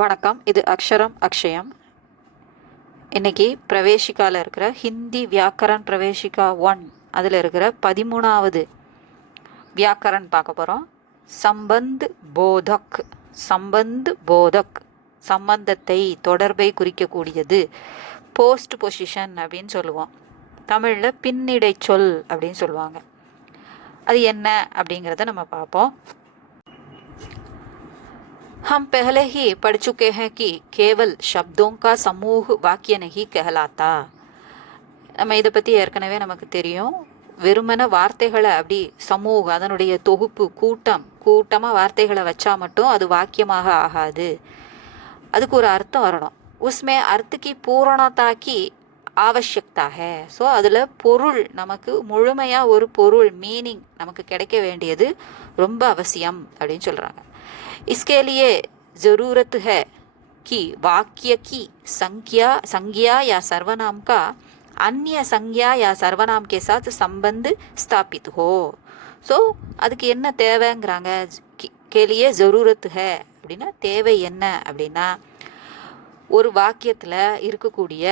வணக்கம். இது அக்ஷரம் அக்ஷயம். இன்னைக்கு பிரவேசிக்காவில் இருக்கிற ஹிந்தி வியாக்கரன் பிரவேசிக்கா 1 அதில் இருக்கிற 13வது வியாக்கரன் பார்க்க போகிறோம். சம்பந்த் போதக். சம்பந்த் போதக் சம்பந்தத்தை, தொடர்பை குறிக்கக்கூடியது. போஸ்ட் பொசிஷன் அப்படின்னு சொல்லுவோம். தமிழில் பின்னிடை சொல் அப்படின்னு சொல்லுவாங்க. அது என்ன அப்படிங்கிறத நம்ம பார்ப்போம். हम पहले ही पढ़ चुके हैं कि केवल शब्दों का समूह वाक्य नहीं कहलाता. நம்ம இதை பற்றி ஏற்கனவே நமக்கு தெரியும். வெறுமன வார்த்தைகளை அப்படி சமூக, அதனுடைய தொகுப்பு, கூட்டமாக வார்த்தைகளை வச்சா மட்டும் அது வாக்கியமாக ஆகாது. அதுக்கு ஒரு அர்த்தம் வரணும். உஸ்மே அர்த்தக்கு பூரணத்தாக்கி ஆவசியக்தா ஹே. ஸோ அதில் பொருள், நமக்கு முழுமையாக ஒரு பொருள், மீனிங் நமக்கு கிடைக்க வேண்டியது ரொம்ப அவசியம் அப்படின்னு சொல்கிறாங்க. इसके लिए ज़रूरत है कि वाक्य की संज्ञा या सर्वनाम का अन्य संज्ञा या सर्वनाम के साथ संबंध स्थापित हो. ஸோ அதுக்கு என்ன தேவைங்கிறாங்க. के लिए ज़रूरत है அப்படின்னா தேவை என்ன அப்படின்னா, ஒரு வாக்கியத்தில் இருக்கக்கூடிய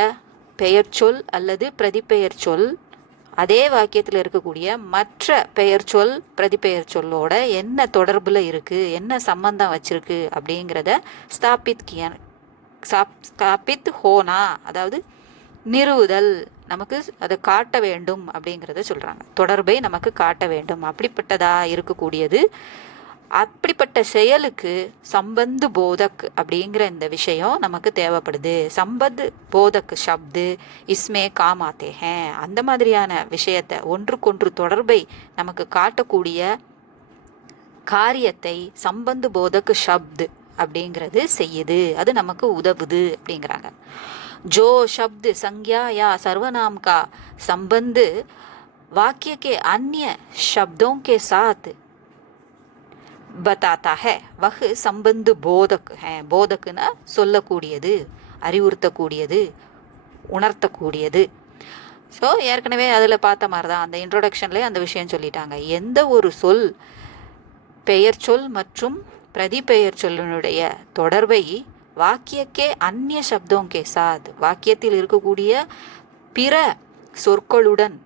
பெயர் சொல் அல்லது பிரதிப்பெயர் சொல் அதே வாக்கியத்தில் இருக்கக்கூடிய மற்ற பெயர் சொல் பிரதிப்பெயர் சொல்லோட என்ன தொடர்பில் இருக்குது, என்ன சம்பந்தம் வச்சுருக்கு அப்படிங்கிறத ஸ்தாபித் ஹோனா, அதாவது நிறுவுதல், நமக்கு அதை காட்ட வேண்டும் அப்படிங்கிறத சொல்கிறாங்க. தொடர்பை நமக்கு காட்ட வேண்டும். அப்படிப்பட்டதாக இருக்கக்கூடியது. அப்படிப்பட்ட செயலுக்கு சம்பந்து போதக் அப்படிங்கிற இந்த விஷயம் நமக்கு தேவைப்படுது. சம்பத் போதக் சப்து இஸ்மே காமாத்தே ஹே. அந்த மாதிரியான விஷயத்தை, ஒன்றுக்கொன்று தொடர்பை நமக்கு காட்டக்கூடிய காரியத்தை சம்பந்து போதக் சப்து அப்படிங்கிறது செய்யுது. அது நமக்கு உதவுது அப்படிங்கிறாங்க. ஜோ சப்து संज्ञा या सर्वनाम का संबंध वाक्य के अन्य शब्दों के साथ बताता है वह संबंध போதக் है. போதக்குன்னா சொல்லக்கூடியது, அறிவுறுத்தக்கூடியது, உணர்த்தக்கூடியது. ஸோ ஏற்கனவே அதில் பார்த்த மாதிரி தான், அந்த இன்ட்ரோடக்ஷன்லேயே அந்த விஷயம் சொல்லிட்டாங்க. எந்த ஒரு சொல் பெயர் சொல் மற்றும் பிரதிபெயர் சொல்லினுடைய தொடர்பை வாக்கியக்கே அந்நிய சப்தோங்கே சாத், வாக்கியத்தில் இருக்கக்கூடிய பிற சொற்களுடன்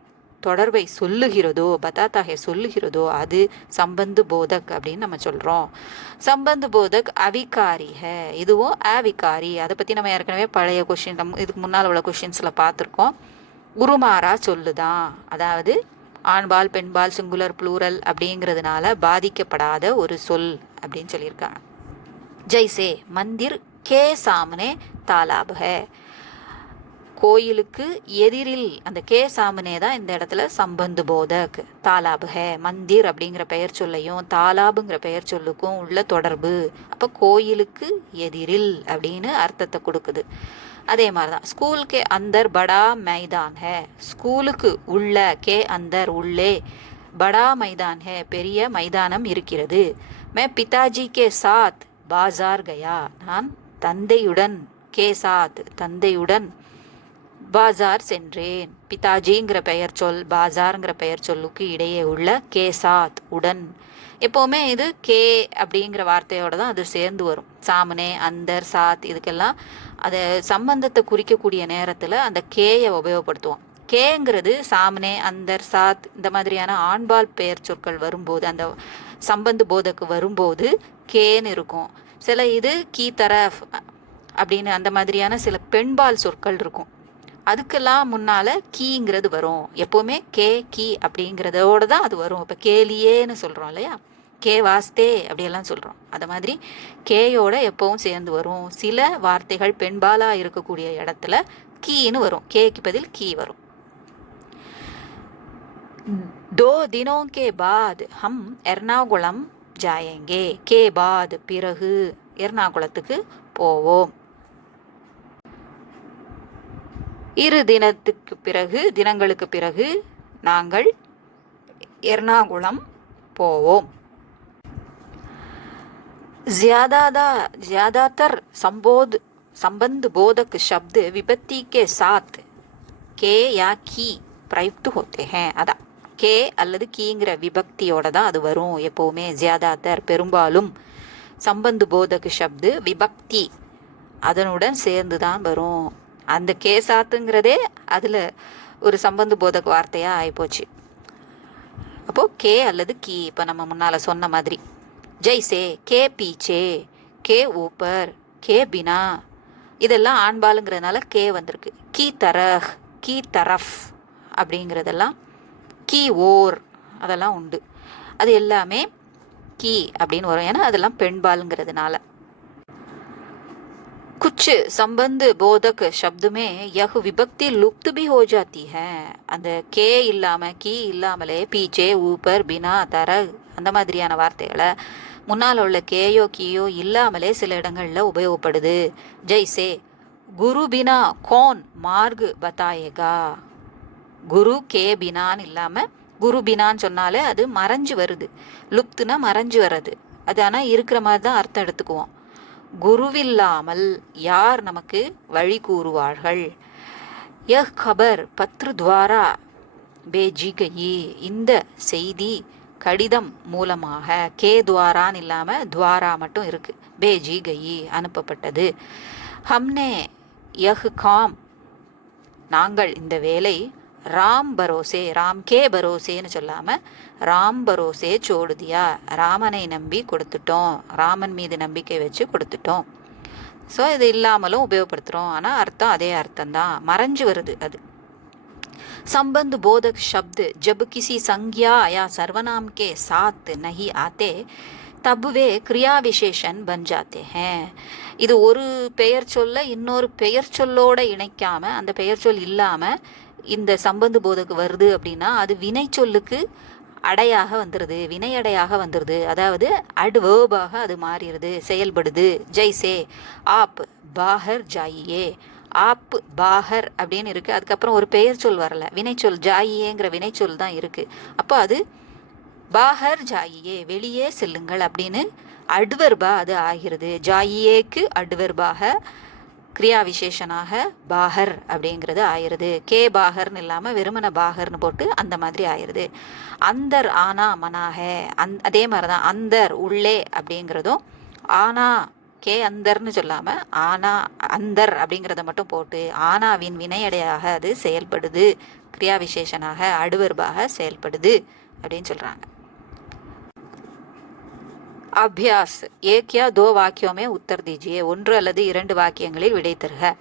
தொடர்பை சொல்லுகிறதோ, பதாத்தாகே சொல்லுகிறதோ, அது சம்பந்து போதக் அப்படின்னு நம்ம சொல்கிறோம். சம்பந்து போதக் அவிகாரி ஹே. இதுவும் அவிகாரி. அதை பற்றி நம்ம ஏற்கனவே பழைய கொஷின், இதுக்கு முன்னால் உள்ள கொஷின்ஸில் பார்த்துருக்கோம். உருமாறா சொல்லுதான், அதாவது ஆண்பால் பெண்பால் சிங்குலர் ப்ளூரல் அப்படிங்கிறதுனால பாதிக்கப்படாத ஒரு சொல் அப்படின்னு சொல்லியிருக்காங்க. ஜெய்சே மந்திர் கே சாமனே தாலாப் ஹே. கோயிலுக்கு எதிரில், அந்த கே சாமனே தான் இந்த இடத்துல சம்பந்து போதக். தாலாப் ஹே, மந்திர் அப்படிங்கிற பெயர் சொல்லையும் தாலாபுங்கிற பெயர் சொல்லுக்கும் உள்ள தொடர்பு. அப்போ கோயிலுக்கு எதிரில் அப்படின்னு அர்த்தத்தை கொடுக்குது. அதே மாதிரி தான் ஸ்கூலுக்கு அந்தர் படா மைதான் ஹே. ஸ்கூலுக்கு உள்ள, கே அந்தர் உள்ளே, படா மைதான் ஹே பெரிய மைதானம் இருக்கிறது. மே பிதாஜி கே சாத் பாசார் கயா. நான் தந்தையுடன், கே சாத் தந்தையுடன், பாசார் சென்றேன். பிதாஜிங்கிற பெயர் சொல் பாசாருங்கிற பெயர் சொல்லுக்கு இடையே உள்ள கே சாத் உடன். எப்போவுமே இது கே அப்படிங்கிற வார்த்தையோட தான் அது சேர்ந்து வரும். சாமனே, அந்தர், சாத் இதுக்கெல்லாம் அதை சம்பந்தத்தை குறிக்கக்கூடிய நேரத்தில் அந்த கேயை உபயோகப்படுத்துவோம். கேங்கிறது சாமனே, அந்தர், சாத் இந்த மாதிரியான ஆண்பால் பெயர் சொற்கள் வரும்போது, அந்த சம்பந்து போதக்கு வரும்போது கேன்னு இருக்கும். சில இது கீ தரஃப் அப்படின்னு அந்த மாதிரியான சில பெண்பால் சொற்கள் இருக்கும். அதுக்கெல்லாம் முன்னால் கீங்கிறது வரும். எப்போவுமே கே கீ அப்படிங்கிறதோடு தான் அது வரும். இப்போ கேலியேன்னு சொல்கிறோம் இல்லையா, கே வாஸ்தே அப்படியெல்லாம் சொல்கிறோம். அது மாதிரி கேயோட எப்பவும் சேர்ந்து வரும். சில வார்த்தைகள் பெண்பாலாக இருக்கக்கூடிய இடத்துல கீன்னு வரும். கேக்கு பதில் கீ வரும். 2 दिनों के बाद हम எர்ணாகுளம் ஜாயேங்கே. கே பாத் பிறகு, எர்ணாகுளத்துக்கு போவோம். 2 தினத்துக்கு பிறகு, தினங்களுக்கு பிறகு நாங்கள் எர்ணாகுளம் போவோம். ज़्यादातर संबंध बोधक शब्द विभक्ति के साथ के या की प्रयुक्त होते हैं. அதான் கே அல்லது கீங்கிற விபக்தியோட தான் அது வரும் எப்போவுமே. ज़्यादातर பெரும்பாலும், சம்பந்து போதக் சப்து விபக்தி அதனுடன் சேர்ந்து தான் வரும். அந்த கே சாத்துங்கிறதே அதில் ஒரு சம்பந்த போதக வார்த்தையாக ஆகிப்போச்சு. அப்போது கே அல்லது கீ, இப்போ நம்ம முன்னால் சொன்ன மாதிரி ஜெய்சே, கே பீச்சே, கே ஊப்பர், கே பினா, இதெல்லாம் ஆண்பாலுங்கிறதுனால கே வந்திருக்கு. கீ தரஹ், கீ தரஃப் அப்படிங்கிறதெல்லாம், கீ ஓர் அதெல்லாம் உண்டு. அது எல்லாமே கீ அப்படின்னு வரும், ஏன்னா அதெல்லாம் பெண்பாலுங்கிறதுனால. कुछ संबंध बोधक शब्द में यह विभक्ति लुप्त भी हो जाती है. அந்த கே இல்லாமல் கீ இல்லாமலே பீச்சே, ஊப்பர், பினா, தர அந்த மாதிரியான வார்த்தைகளை முன்னால் உள்ள கேயோ கீயோ இல்லாமலே சில இடங்களில் உபயோகப்படுது. ஜெய்சே குரு பினா கோன் மார்க் பத்தாயேகா. குரு கே பினான்னு இல்லாமல் குரு பினான்னு சொன்னாலே அது மறைஞ்சு வருது. லுப்துனா மறைஞ்சு வர்றது. அது ஆனால் இருக்கிற மாதிரி தான் அர்த்தம் எடுத்துக்குவோம். குருவில்லாமல் யார் நமக்கு வழி கூறுவார்கள். யஹ் கபர் பத்ரு துவாரா பேஜி கயி. இந்த செய்தி கடிதம் மூலமாக, கே துவாரான்னு இல்லாமல் துவாரா மட்டும் இருக்கு, பேஜி கயி அனுப்பப்பட்டது. ஹம்னே யஹ் காம் நாங்கள் இந்த வேலை ராம் பரோசே, ராம் கே பரோசேன்னு சொல்லாமல் ராம் பரோசே சோடுதியா, ராமனை நம்பி கொடுத்துட்டோம், ராமன் மீது நம்பிக்கை வச்சு கொடுத்துட்டோம். ஸோ இது இல்லாமலும் உபயோகப்படுத்துகிறோம், ஆனால் அர்த்தம் அதே அர்த்தம்தான், மறைஞ்சு வருது அது. संबंध बोधक शब्द जब किसी संज्ञा या सर्वनाम के साथ नहीं आते तब वे क्रिया विशेषण बन जाते हैं. இது ஒரு பெயர் சொல்ல இன்னொரு பெயர் சொல்லோட இணைக்காம, அந்த பெயர் சொல் இல்லாம இந்த சம்பந்த போதக்கு வருது அப்படின்னா அது வினை சொல்லுக்கு அடையாக வந்துடுது, வினையடையாக வந்துடுது. அதாவது அட்வேர்பாக அது மாறிடுது, செயல்படுது. ஜெய்சே ஆப் பாஹர் ஜாயியே, ஆப் பாஹர் அப்படின்னு இருக்குது. அதுக்கப்புறம் ஒரு பெயர் சொல் வரல, வினைச்சொல் ஜாயியேங்கிற வினைச்சொல் தான் இருக்குது. அப்போ அது பாஹர் ஜாயியே, வெளியே செல்லுங்கள் அப்படின்னு அட்வர்பா அது ஆகிறது. ஜாயியேக்கு அட்வர்பாக கிரியா விசேஷனாக பாஹர் அப்படிங்கிறது ஆயிடுது. கே பாஹர்னு இல்லாமல் வெறுமன பாஹர்னு போட்டு அந்த மாதிரி ஆயிடுது. அந்தர் ஆனா மனாக, அதே மாதிரி தான் அந்தர் உள்ளே அப்படிங்கிறதும் ஆனா கே அந்தர்னு சொல்லாமல் ஆனா அந்தர் அப்படிங்கிறத மட்டும் போட்டு ஆனாவின் வினையடையாக அது செயல்படுது, கிரியா விசேஷனாக அடுவர்பாக செயல்படுது அப்படின்னு சொல்கிறாங்க. அபியாஸ் ஏக் யா தோ வாக்கியோமே உத்தர் தீஜியே. ஒன்று அல்லது இரண்டு வாக்கியங்களில் விடை தருக.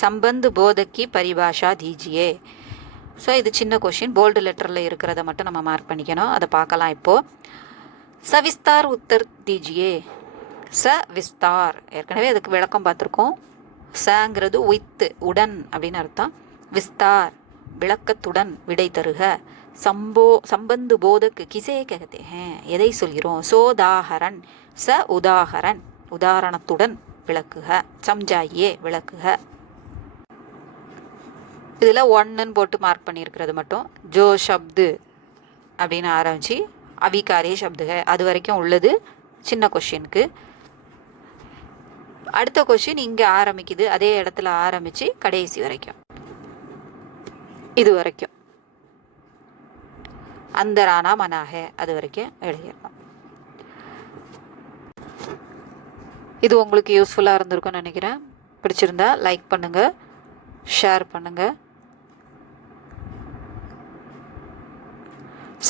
சம்பந்த் போதக்கி பரிபாஷா தீஜியே. ஸோ இது சின்ன கொஷின், போல்டு லெட்டரில் இருக்கிறத மட்டும் நம்ம மார்க் பண்ணிக்கணும். அதை பார்க்கலாம் இப்போது. சவிஸ்தார் உத்தர் தீஜியே. ச விஸ்தார் ஏற்கனவே அதுக்கு விளக்கம் பார்த்துருக்கோம். சங்கிறது வித் உடன் அப்படின்னு அர்த்தம். விஸ்தார் விளக்கத்துடன் விடை தருக. சம்பந்து போதக்கு கிசே कहते हैं எதை சொல்கிறோம். சோதாஹரன் ச உதாஹரன் உதாரணத்துடன் விளக்குக. சம்ஜாயே விளக்குக. இதில் ஒன்னுன்னு போட்டு மார்க் பண்ணியிருக்கிறது மட்டும். ஜோ ஷப்து அப்படின்னு ஆரம்பித்து அவிகாரே ஷப்துக அது வரைக்கும் உள்ளது சின்ன கொஷினுக்கு. அடுத்த கொஷின் இங்கே ஆரம்பிக்குது, அதே இடத்துல ஆரம்பித்து கடைசி வரைக்கும், இது வரைக்கும் அந்தரானா மனாக அது வரைக்கும் எழுதிடணும். இது உங்களுக்கு யூஸ்ஃபுல்லாக இருந்திருக்கும்னு நினைக்கிறேன். பிடிச்சிருந்தா லைக் பண்ணுங்கள், ஷேர் பண்ணுங்கள்,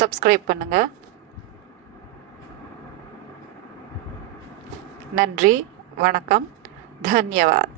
சப்ஸ்கிரைப் பண்ணுங்கள். நன்றி, வணக்கம், தன்யவாத்.